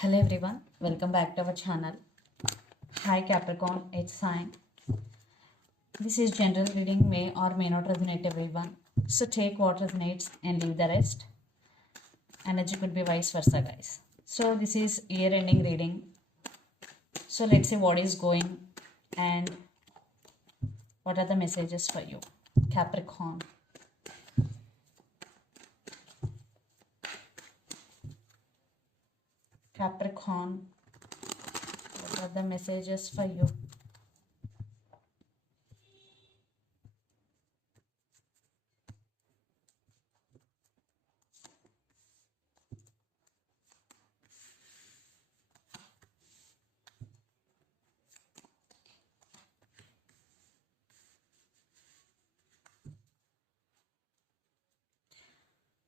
Hello everyone, welcome back to our channel. Hi Capricorn, it's Sign. This is general reading, may or may not resonate everyone. So take what resonates and leave the rest. Energy could be vice versa, guys. So this is year ending reading. So let's see what is going and what are the messages for you. Capricorn. Capricorn, what are the messages for you?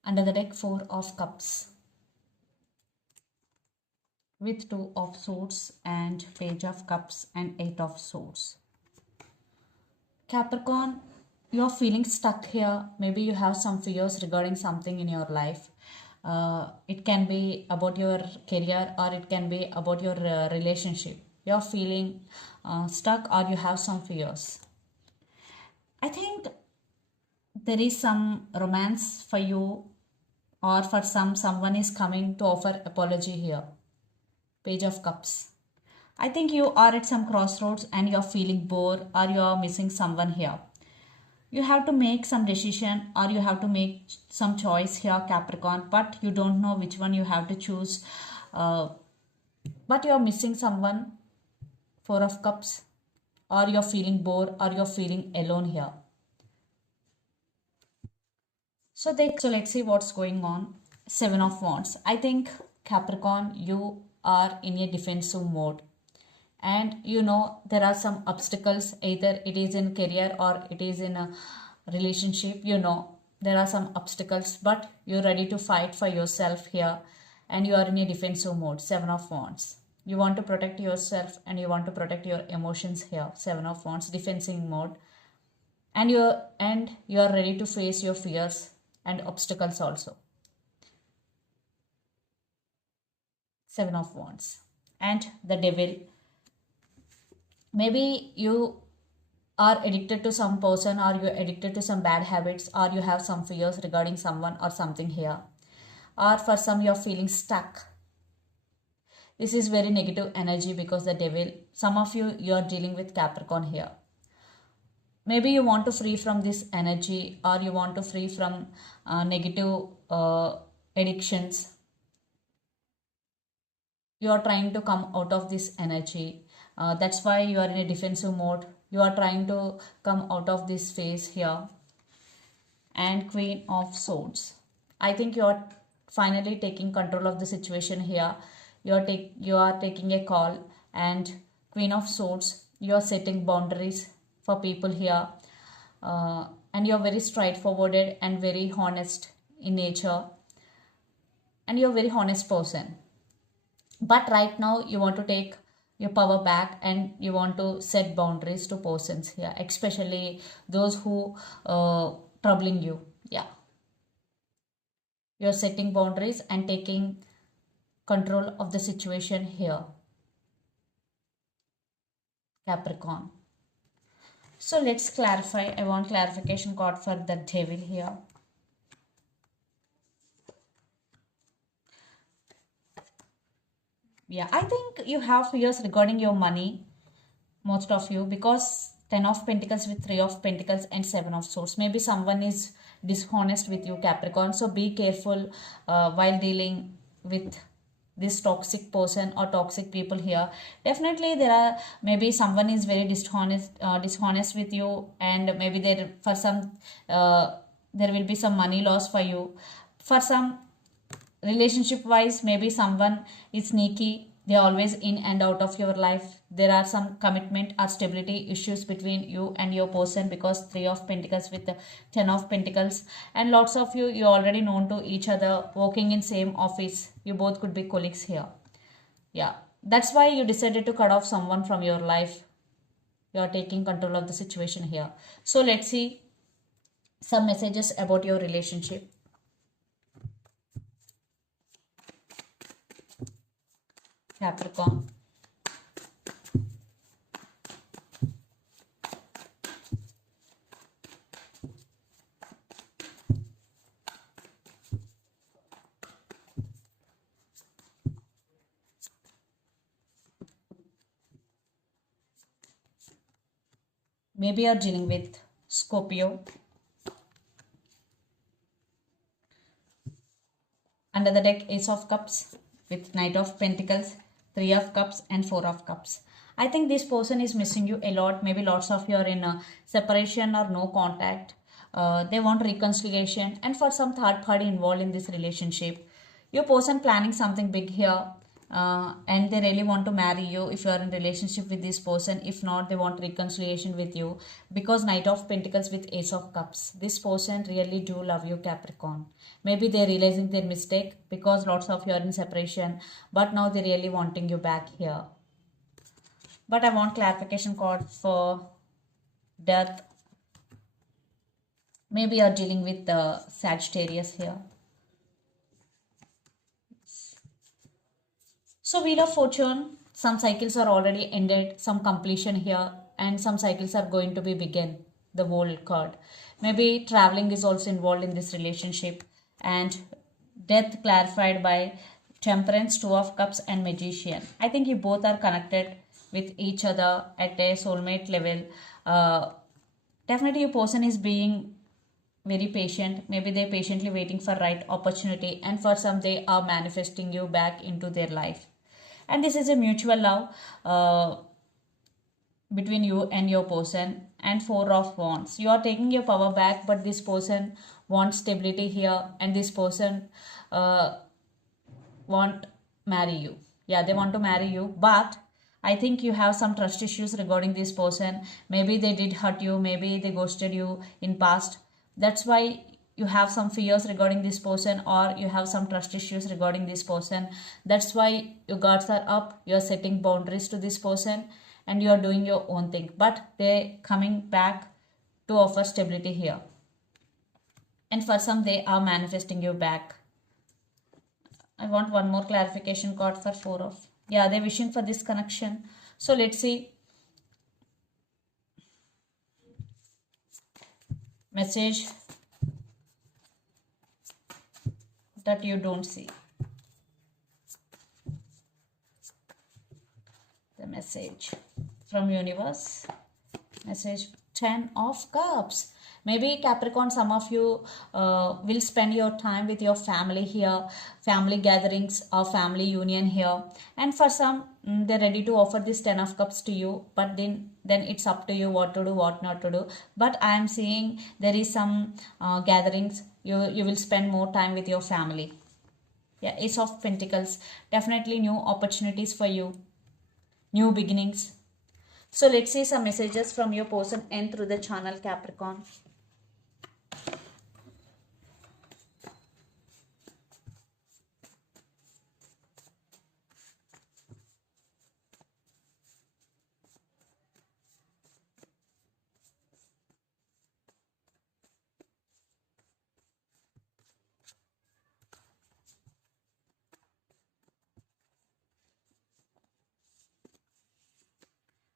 Under the deck, Four of Cups with Two of Swords and Page of Cups and Eight of Swords. Capricorn, you're feeling stuck here. Maybe you have some fears regarding something in your life. It can be about your career or it can be about your relationship. You're feeling stuck or you have some fears. I think there is some romance for you, or for someone is coming to offer apology here. Page of Cups. I think you are at some crossroads and you're feeling bored or you're missing someone here. You have to make some decision or you have to make some choice here, Capricorn, but you don't know which one you have to choose. But you're missing someone, Four of Cups, or you're feeling bored or you're feeling alone here. So let's see what's going on. Seven of Wands. I think, Capricorn, you are in a defensive mode. And you know there are some obstacles, either it is in career or it is in a relationship. You know there are some obstacles, but you're ready to fight for yourself here, and you are in a defensive mode. Seven of Wands. You want to protect yourself and you want to protect your emotions here. Seven of Wands, defensive mode. And you're ready to face your fears and obstacles also. Seven of Wands. And the Devil. Maybe you are addicted to some person, or you're addicted to some bad habits, or you have some fears regarding someone or something here. Or for some, you're feeling stuck. This is very negative energy because the Devil, some of you're dealing with Capricorn here. Maybe you want to free from this energy, or you want to free from negative addictions. You are trying to come out of this energy. That's why you are in a defensive mode. You are trying to come out of this phase here. And Queen of Swords. I think you are finally taking control of the situation here. You are taking a call. And Queen of Swords, you are setting boundaries for people here. And you are very straightforward and very honest in nature. And you are a very honest person. But right now you want to take your power back and you want to set boundaries to persons here, especially those who troubling you. Yeah, you're setting boundaries and taking control of the situation here, Capricorn. So let's clarify. I want clarification card for the Devil here. Yeah, I think you have fears regarding your money, most of you, because 10 of Pentacles with 3 of Pentacles and 7 of Swords. Maybe someone is dishonest with you, Capricorn. So be careful while dealing with this toxic person or toxic people here. Definitely there are, maybe someone is very dishonest with you, and maybe there for some there will be some money loss for you. For some, relationship wise, maybe someone is sneaky. They're always in and out of your life. There are some commitment or stability issues between you and your person, because 3 of Pentacles with the 10 of Pentacles. And lots of you already known to each other, working in same office. You both could be colleagues here. Yeah, that's why you decided to cut off someone from your life. You are taking control of the situation here. So let's see some messages about your relationship. Capricorn. Maybe you're dealing with Scorpio. Under the deck, Ace of Cups with Knight of Pentacles, Three of Cups and Four of Cups. I think this person is missing you a lot. Maybe lots of you are in a separation or no contact. They want reconciliation, and for some third party involved in this relationship. Your person planning something big here, and they really want to marry you if you are in relationship with this person. If not, they want reconciliation with you, because Knight of Pentacles with Ace of Cups. This person really do love you, Capricorn. Maybe they're realizing their mistake, because lots of you are in separation, but now they're really wanting you back here. But I want clarification card for Death. Maybe you're dealing with the Sagittarius here. So Wheel of Fortune, some cycles are already ended, some completion here, and some cycles are going to be begin. The World card. Maybe traveling is also involved in this relationship, and Death clarified by Temperance, Two of Cups and Magician. I think you both are connected with each other at a soulmate level. Definitely your person is being very patient. Maybe they're patiently waiting for right opportunity, and for some they are manifesting you back into their life. And this is a mutual love between you and your person. And Four of Wands, you are taking your power back, but this person wants stability here, and this person want marry you. Yeah, they want to marry you, but I think you have some trust issues regarding this person. Maybe they did hurt you, maybe they ghosted you in past. That's why you have some fears regarding this person, or you have some trust issues regarding this person. That's why your guards are up, you're setting boundaries to this person, and you're doing your own thing, but they're coming back to offer stability here. And for some they are manifesting you back. I want one more clarification card for Four of. Yeah, they're wishing for this connection. So let's see. Message that you don't see. The message from universe. Message 10 of Cups. Maybe Capricorn, some of you will spend your time with your family here, family gatherings or family union here. And for some, they're ready to offer this 10 of Cups to you, but then it's up to you what to do, what not to do. But I am seeing there is some gatherings, you will spend more time with your family. Yeah, Ace of Pentacles, definitely new opportunities for you, new beginnings. So let's see some messages from your person and through the channel, Capricorn.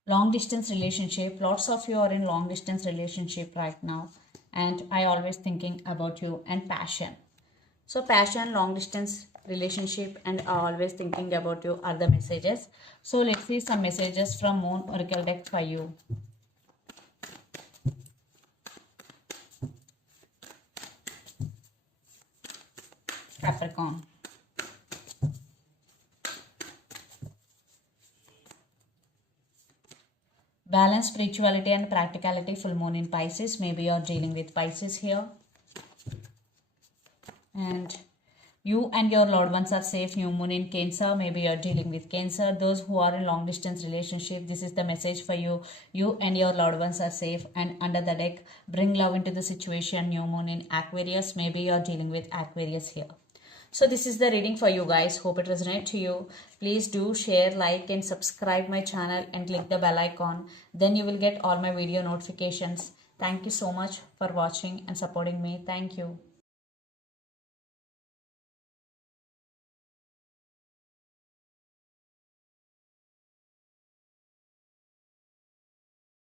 Long distance relationship, lots of you are in long distance relationship right now, and I always thinking about you. And passion, so passion, long distance relationship, and always thinking about you are the messages. So let's see some messages from Moon Oracle deck for you. Capricorn. Balance, spirituality and practicality, full moon in Pisces. Maybe you're dealing with Pisces here. And you and your loved ones are safe. New moon in Cancer. Maybe you're dealing with Cancer. Those who are in long distance relationship, this is the message for you. You and your loved ones are safe. And under the deck, bring love into the situation. New moon in Aquarius. Maybe you're dealing with Aquarius here. So this is the reading for you guys. Hope it resonates to you. Please do share, like and subscribe my channel and click the bell icon. Then you will get all my video notifications. Thank you so much for watching and supporting me. Thank you.